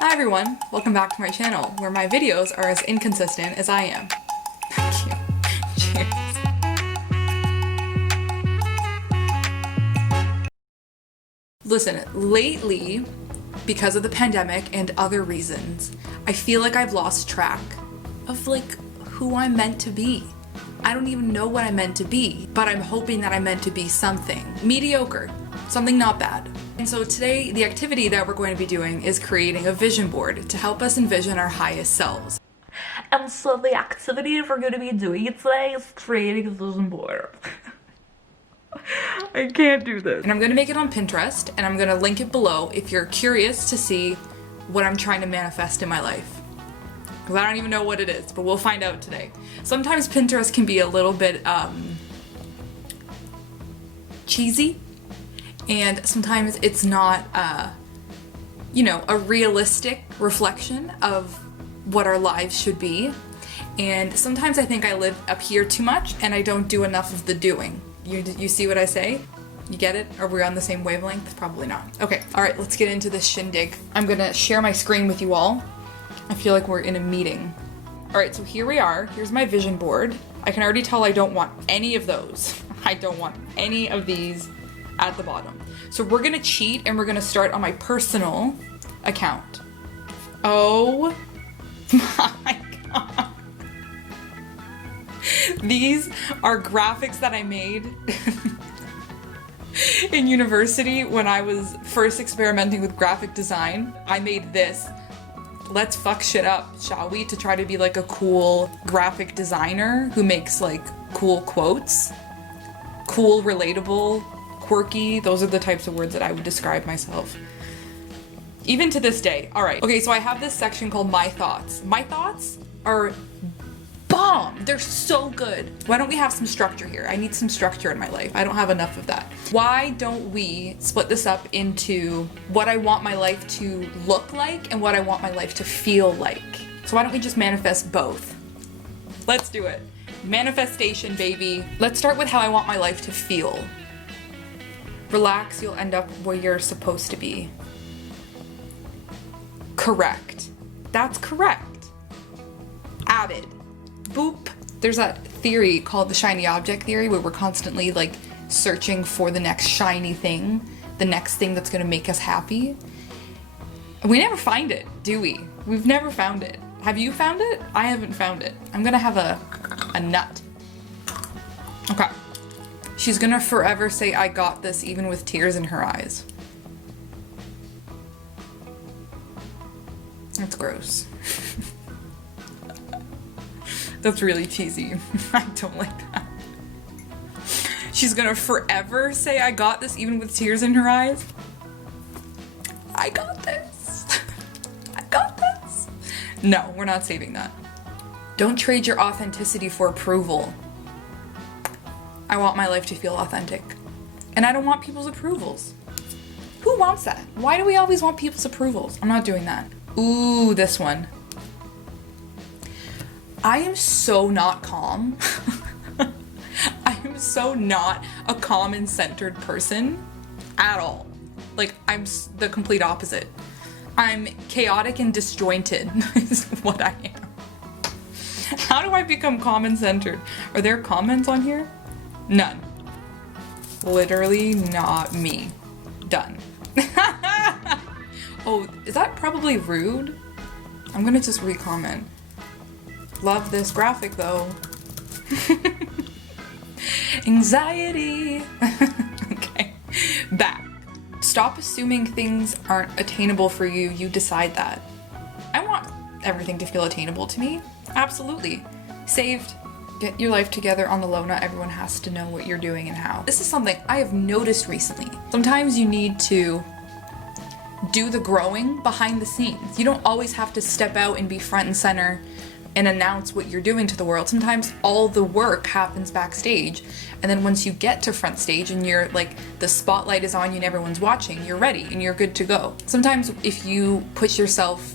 Hi everyone, welcome back to my channel, where my videos are as inconsistent as I am. Thank you. Cheers. Listen, lately, because of the pandemic and other reasons, I feel like I've lost track of who I'm meant to be. I don't even know what I'm meant to be, but I'm hoping that I'm meant to be something mediocre, something not bad. And so today, the activity that we're going to be doing is creating a vision board to help us envision our highest selves. And so the activity we're going to be doing today is creating a vision board. I can't do this. And I'm going to make it on Pinterest, and I'm going to link it below if you're curious to see what I'm trying to manifest in my life. Because I don't even know what it is, but we'll find out today. Sometimes Pinterest can be a little bit cheesy, and sometimes it's not, a realistic reflection of what our lives should be. And sometimes I think I live up here too much, and I don't do enough of the doing. You see what I say? You get it? Are we on the same wavelength? Probably not. Okay, all right, let's get into this shindig. I'm gonna share my screen with you all. I feel like we're in a meeting. All right, so here we are. Here's my vision board. I can already tell I don't want any of those. I don't want any of these at the bottom. So we're gonna cheat and we're gonna start on my personal account. Oh my God. These are graphics that I made in university when I was first experimenting with graphic design. I made this. Let's fuck shit up, shall we? To try to be like a cool graphic designer who makes like cool quotes. Cool, relatable, quirky. Those are the types of words that I would describe myself. Even to this day. All right. Okay, so I have this section called My Thoughts. My thoughts are bomb. They're so good. Why don't we have some structure here? I need some structure in my life. I don't have enough of that. Why don't we split this up into what I want my life to look like and what I want my life to feel like? So why don't we just manifest both? Let's do it. Manifestation, baby. Let's start with how I want my life to feel. Relax, you'll end up where you're supposed to be. Correct. That's correct. Added. Boop. There's that theory called the shiny object theory where we're constantly like searching for the next shiny thing, the next thing that's gonna make us happy. We never find it, do we? We've never found it. Have you found it? I haven't found it. I'm gonna have a nut. Okay. She's gonna forever say, I got this, even with tears in her eyes. That's gross. That's really cheesy. I don't like that. She's gonna forever say, I got this, even with tears in her eyes. I got this. I got this. No, we're not saving that. Don't trade your authenticity for approval. I want my life to feel authentic. And I don't want people's approvals. Who wants that? Why do we always want people's approvals? I'm not doing that. Ooh, this one. I am so not calm. I am so not a calm and centered person at all. Like, I'm the complete opposite. I'm chaotic and disjointed is what I am. How do I become calm and centered? Are there comments on here? None. Literally not me. Done. Oh, is that probably rude? I'm gonna just re-comment. Love this graphic though. Anxiety. Okay, back. Stop assuming things aren't attainable for you. You decide that. I want everything to feel attainable to me. Absolutely. Saved. Get your life together on the low. Not everyone has to know what you're doing and how. This is something I have noticed recently. Sometimes you need to do the growing behind the scenes. You don't always have to step out and be front and center and announce what you're doing to the world. Sometimes all the work happens backstage, and then once you get to front stage and you're like, the spotlight is on you and everyone's watching, you're ready and you're good to go. Sometimes if you put yourself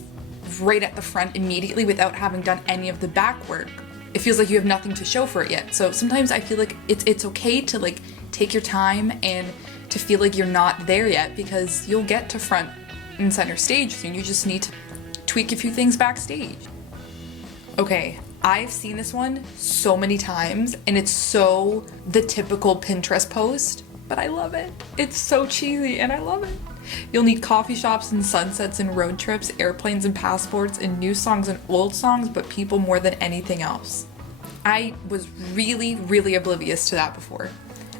right at the front immediately without having done any of the back work, it feels like you have nothing to show for it yet. So sometimes I feel like it's okay to like take your time and to feel like you're not there yet, because you'll get to front in center stage soon. You just need to tweak a few things backstage. Okay, I've seen this one so many times and it's so the typical Pinterest post, but I love it. It's so cheesy and I love it. You'll need coffee shops and sunsets and road trips, airplanes and passports, and new songs and old songs, but people more than anything else. I was really, really oblivious to that before.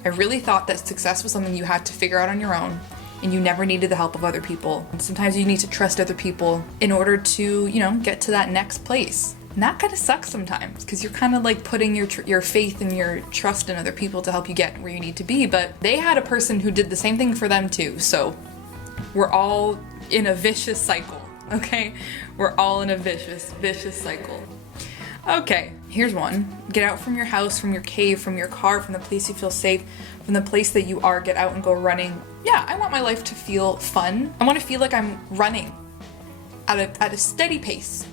I really thought that success was something you had to figure out on your own and you never needed the help of other people. And sometimes you need to trust other people in order to, you know, get to that next place. And that kind of sucks sometimes because you're kind of like putting your faith and your trust in other people to help you get where you need to be. But they had a person who did the same thing for them too. So we're all in a vicious cycle, okay? We're all in a vicious cycle. Okay, here's one. Get out from your house, from your cave, from your car, from the place you feel safe, from the place that you are. Get out and go running. Yeah, I want my life to feel fun. I want to feel like I'm running at a steady pace.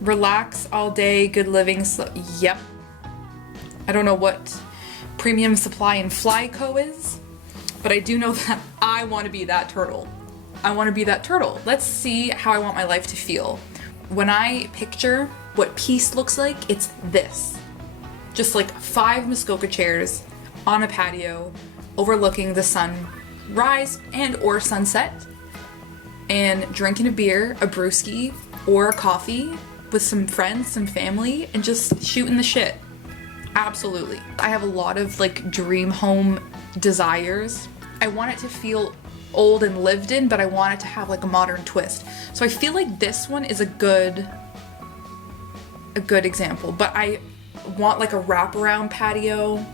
Relax all day, good living. Yep. I don't know what Premium Supply and Fly Co. is, but I do know that I want to be that turtle. I want to be that turtle. Let's see how I want my life to feel. When I picture what peace looks like, it's this. Just like 5 Muskoka chairs on a patio overlooking the sunrise and or sunset, and drinking a beer, a brewski, or a coffee with some friends, some family, and just shooting the shit. Absolutely. I have a lot of like dream home desires. I want it to feel old and lived in, but I want it to have like a modern twist. So I feel like this one is a good example, but I want like a wraparound patio.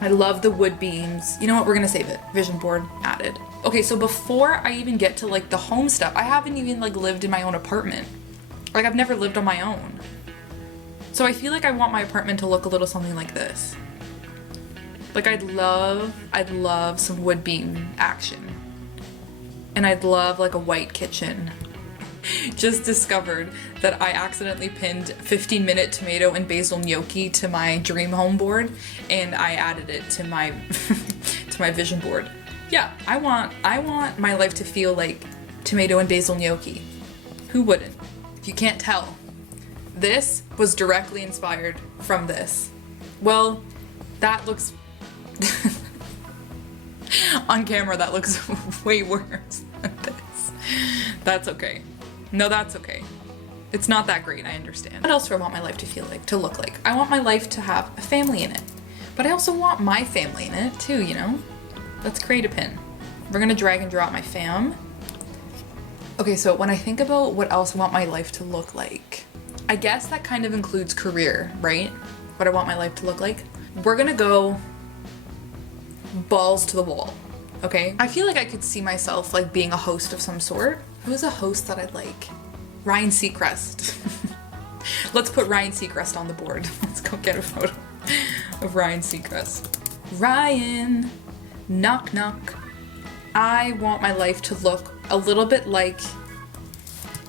I love the wood beams. You know what? We're gonna save it. Vision board added. Okay, so before I even get to like the home stuff, I haven't even like lived in my own apartment. Like I've never lived on my own. So I feel like I want my apartment to look a little something like this. Like I'd love some wood beam action. And I'd love like a white kitchen. Just discovered that I accidentally pinned 15-minute tomato and basil gnocchi to my dream home board, and I added it to my to my vision board. Yeah, I want my life to feel like tomato and basil gnocchi. Who wouldn't? If you can't tell, this was directly inspired from this. Well, that looks on camera that looks way worse than this. That's okay. No, that's okay. It's not that great, I understand. What else do I want my life to feel like, to look like? I want my life to have a family in it. But I also want my family in it too, you know? Let's create a pin. We're gonna drag and drop my fam. Okay, so when I think about what else I want my life to look like, I guess that kind of includes career, right? What I want my life to look like. We're gonna go balls to the wall, okay? I feel like I could see myself like being a host of some sort. Who's a host that I'd like? Ryan Seacrest. Let's put Ryan Seacrest on the board. Let's go get a photo of Ryan Seacrest. Ryan, knock knock. I want my life to look a little bit like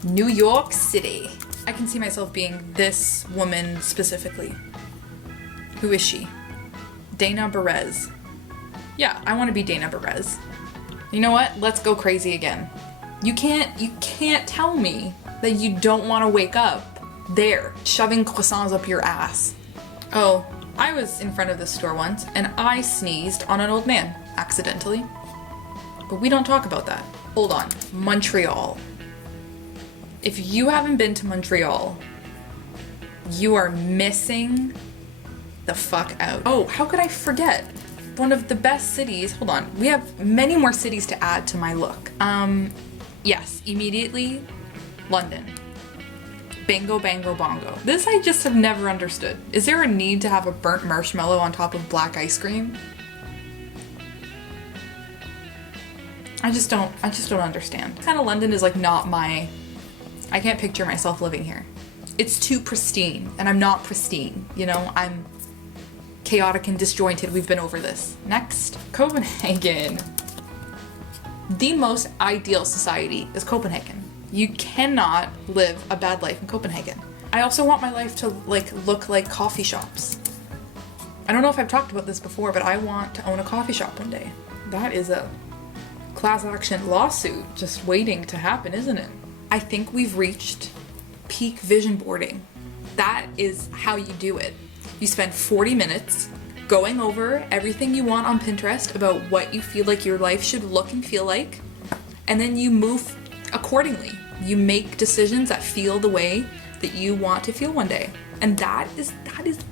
New York City. I can see myself being this woman specifically. Who is she? Dana Perez. Yeah, I want to be Dana Perez. You know what? Let's go crazy again. You can't tell me that you don't want to wake up there, shoving croissants up your ass. Oh, I was in front of this store once and I sneezed on an old man, accidentally. But we don't talk about that. Hold on. Montreal. If you haven't been to Montreal, you are missing the fuck out. Oh, how could I forget? One of the best cities. Hold on. We have many more cities to add to my look. Yes, immediately, London. Bingo, bango, bongo. This I just have never understood. Is there a need to have a burnt marshmallow on top of black ice cream? I just don't understand. Kind of London is like not my, I can't picture myself living here. It's too pristine, and I'm not pristine, you know? I'm chaotic and disjointed. We've been over this. Next, Copenhagen. The most ideal society is Copenhagen. You cannot live a bad life in Copenhagen. I also want my life to like look like coffee shops. I don't know if I've talked about this before, but I want to own a coffee shop one day. That is a class action lawsuit just waiting to happen, isn't it? I think we've reached peak vision boarding. That is how you do it. You spend 40 minutes going over everything you want on Pinterest about what you feel like your life should look and feel like, and then you move accordingly. You make decisions that feel the way that you want to feel one day. And that is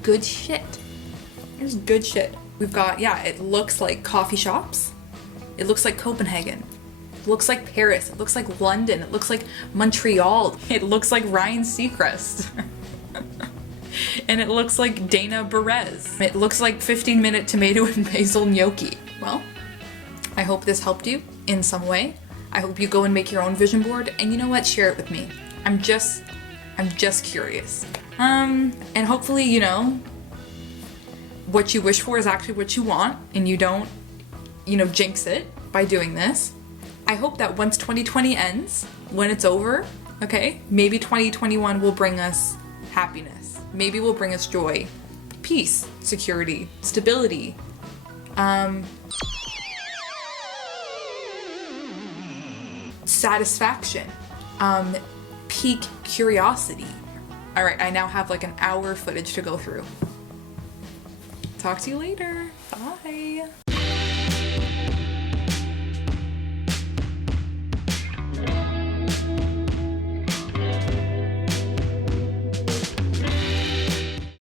good shit. It's good shit. We've got, yeah, it looks like coffee shops. It looks like Copenhagen. It looks like Paris. It looks like London. It looks like Montreal. It looks like Ryan Seacrest. And it looks like Dana Perez. It looks like 15-minute tomato and basil gnocchi. Well, I hope this helped you in some way. I hope you go and make your own vision board, and you know what? Share it with me. I'm just curious. And hopefully, you know, what you wish for is actually what you want, and you don't, you know, jinx it by doing this. I hope that once 2020 ends, when it's over, okay, maybe 2021 will bring us happiness. Maybe will bring us joy, peace, security, stability, satisfaction, peak curiosity. All right, I now have like an hour footage to go through. Talk to you later.